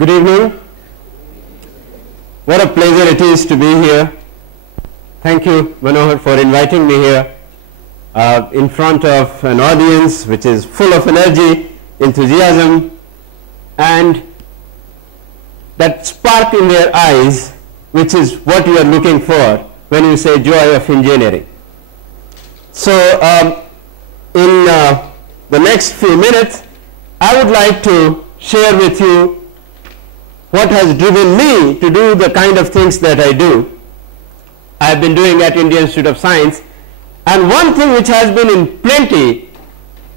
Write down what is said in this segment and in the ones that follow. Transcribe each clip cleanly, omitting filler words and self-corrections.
Good evening. What a pleasure it is to be here. Thank you, Manohar, for inviting me here in front of an audience which is full of energy, enthusiasm, and that spark in their eyes, which is what you are looking for when you say joy of engineering. So in the next few minutes, I would like to share with you what has driven me to do the kind of things that I do. I have been doing at Indian Institute of Science, and one thing which has been in plenty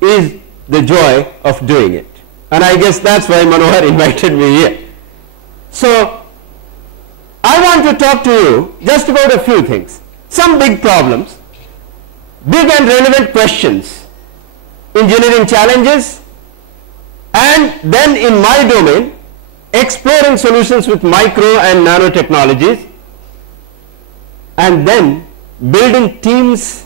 is the joy of doing it. And I guess that's why Manohar invited me here. So I want to talk to you just about a few things. Some big problems, big and relevant questions, engineering challenges, and then in my domain, exploring solutions with micro and nanotechnologies, and then building teams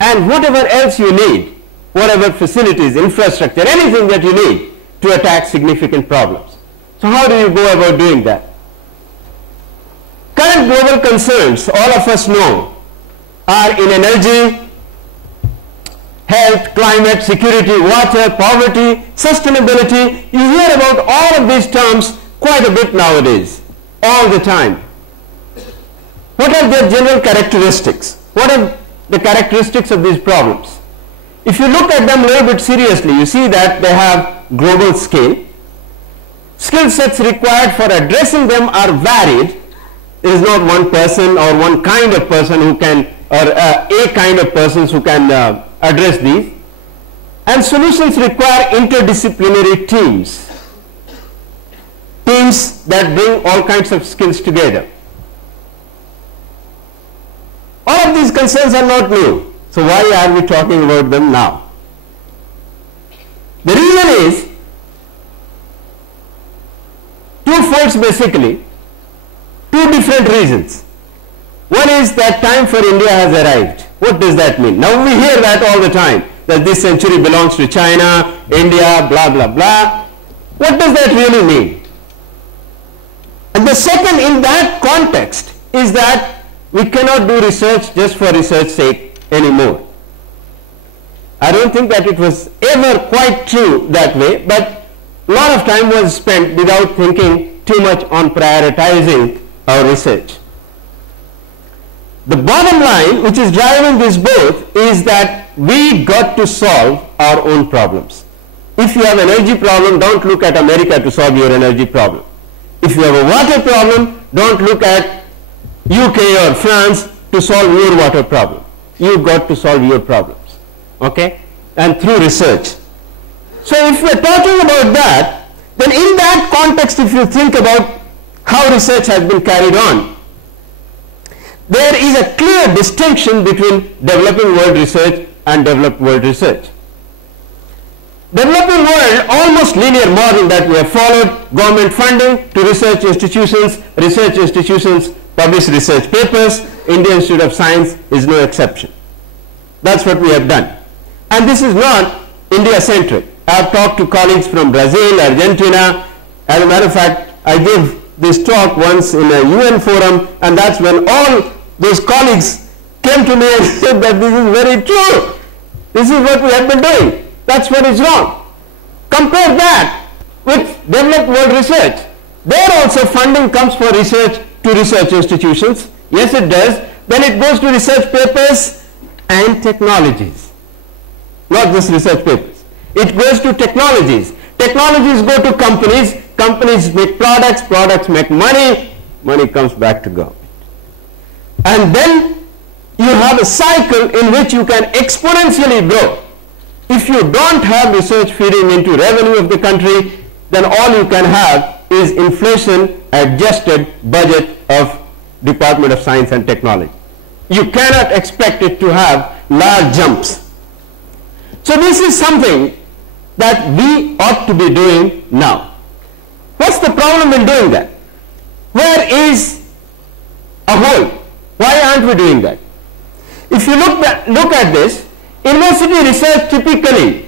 and whatever else you need, whatever facilities, infrastructure, anything that you need to attack significant problems. So how do you go about doing that? Current global concerns, all of us know, are in energy, health, climate, security, water, poverty, sustainability. You hear about all of these terms quite a bit nowadays, all the time. What are their general characteristics? What are the characteristics of these problems? If you look at them a little bit seriously, you see that they have global scale. Skill sets required for addressing them are varied. There is not one person or one kind of person who can, or a kind of persons who can address these, and solutions require interdisciplinary teams that bring all kinds of skills together. All of these concerns are not new, so why are we talking about them now? The reason is twofold, basically, two different reasons. One is that time for India has arrived. What does that mean? Now we hear that all the time, that this century belongs to China, India, blah, blah, blah. What does that really mean? And the second, in that context, is that we cannot do research just for research's sake anymore. I don't think that it was ever quite true that way, but a lot of time was spent without thinking too much on prioritizing our research. The bottom line, which is driving this both, is that we got to solve our own problems. If you have an energy problem, don't look at America to solve your energy problem. If you have a water problem, don't look at UK or France to solve your water problem. You've got to solve your problems, okay? And through research. So if we're talking about that, then in that context, if you think about how research has been carried on, there is a clear distinction between developing world research and developed world research. Developing world, almost linear model that we have followed, government funding to research institutions publish research papers. Indian Institute of Science is no exception. That's what we have done. And this is not India-centric. I have talked to colleagues from Brazil, Argentina. As a matter of fact, I gave this talk once in a UN forum, and that's when all those colleagues came to me and said that this is very true. This is what we have been doing. That's what is wrong. Compare that with developed world research. There also funding comes for research to research institutions. Yes, it does. Then it goes to research papers and technologies. Not just research papers. It goes to technologies. Technologies go to companies. Companies make products. Products make money. Money comes back to government. And then you have a cycle in which you can exponentially grow. If you don't have research feeding into revenue of the country, then all you can have is inflation adjusted budget of Department of Science and Technology. You cannot expect it to have large jumps. So this is something that we ought to be doing now. What's the problem in doing that? Where is a hole? Why aren't we doing that? If you look at this, university research typically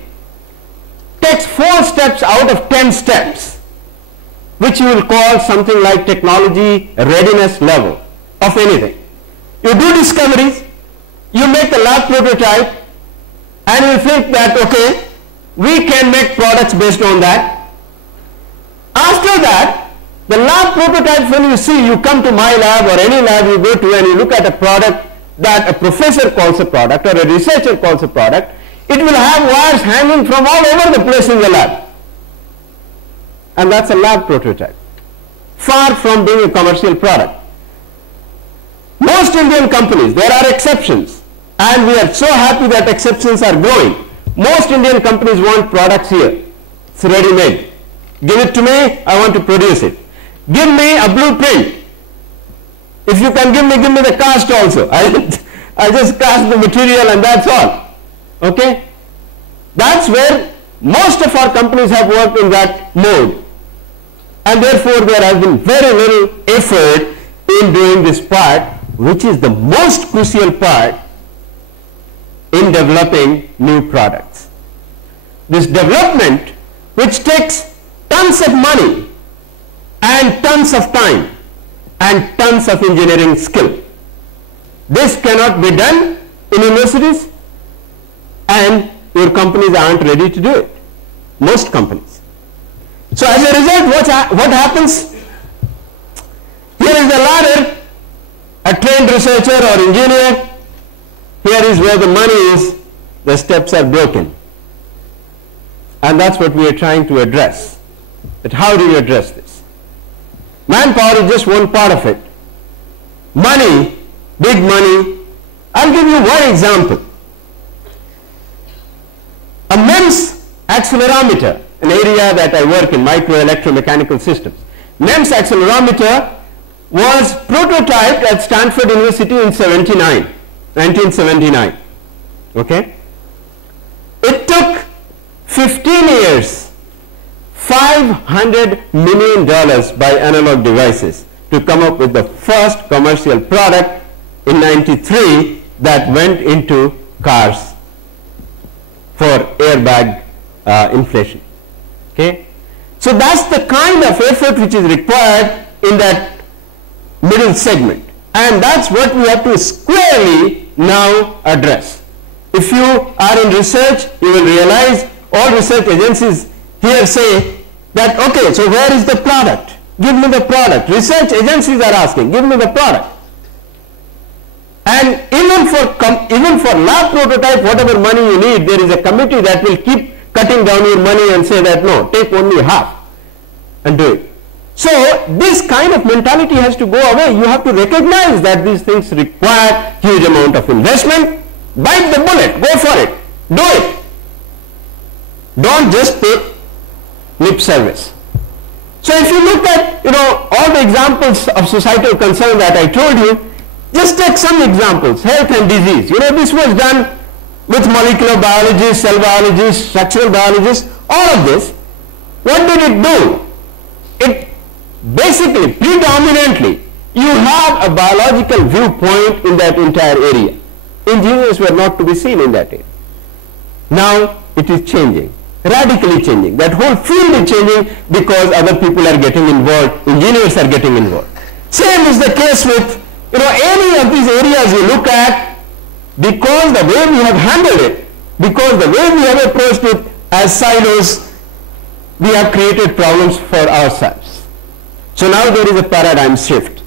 takes 4 steps out of 10 steps. which you will call something like technology readiness level of anything. You do discoveries, you make a lab prototype, and you think that, okay, we can make products based on that. After that, the lab prototype, when you see, you come to my lab or any lab you go to and you look at a product that a professor calls a product or a researcher calls a product, it will have wires hanging from all over the place in the lab. And that's a lab prototype, far from being a commercial product. Most Indian companies, there are exceptions, and we are so happy that exceptions are growing. Most Indian companies want products here. It's ready-made. Give it to me, I want to produce it. Give me a blueprint. If you can give me the cast also. I just cast the material and that's all. Okay? That's where most of our companies have worked in that mode. And therefore there has been very little effort in doing this part, which is the most crucial part in developing new products. This development, which takes tons of money and tons of time and tons of engineering skill. This cannot be done in universities, and your companies aren't ready to do it. Most companies. So as a result, what happens? Here is the ladder, a trained researcher or engineer. Here is where the money is, the steps are broken. And that's what we are trying to address. But how do you address this? Manpower is just one part of it. Money, big money. I'll give you one example. A MEMS accelerometer, an area that I work in, micro electromechanical systems. MEMS accelerometer was prototyped at Stanford University in 1979. Okay? It took 15 years, $500 million by Analog Devices to come up with the first commercial product in 93 that went into cars for airbag inflation. Okay? So that's the kind of effort which is required in that middle segment, and that's what we have to squarely now address. If you are in research, you will realize all research agencies here say that, okay, so where is the product? Give me the product. Research agencies are asking, give me the product. And even for lab prototype, whatever money you need, there is a committee that will keep cutting down your money and say that no, take only half and do it. So this kind of mentality has to go away. You have to recognize that these things require huge amount of investment. Bite the bullet, go for it, do it. Don't just pay lip service. So if you look at all the examples of societal concern that I told you, just take some examples. Health and disease. This was done with molecular biologists, cell biologists, structural biologists, all of this. What did it do? It basically, predominantly, you have a biological viewpoint in that entire area. Engineers were not to be seen in that area. Now it is changing, radically changing. That whole field is changing because other people are getting involved, engineers are getting involved. Same is the case with any of these areas you look at, because the way we have handled it, because the way we have approached it as silos, we have created problems for ourselves. So now there is a paradigm shift.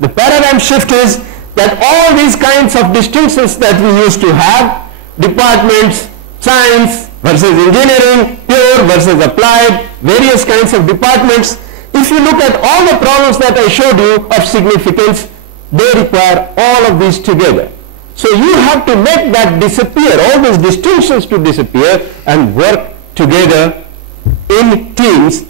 The paradigm shift is that all these kinds of distinctions that we used to have, departments, science versus engineering, pure versus applied, various kinds of departments, if you look at all the problems that I showed you of significance, they require all of these together. So you have to make that disappear, all these distinctions to disappear, and work together in teams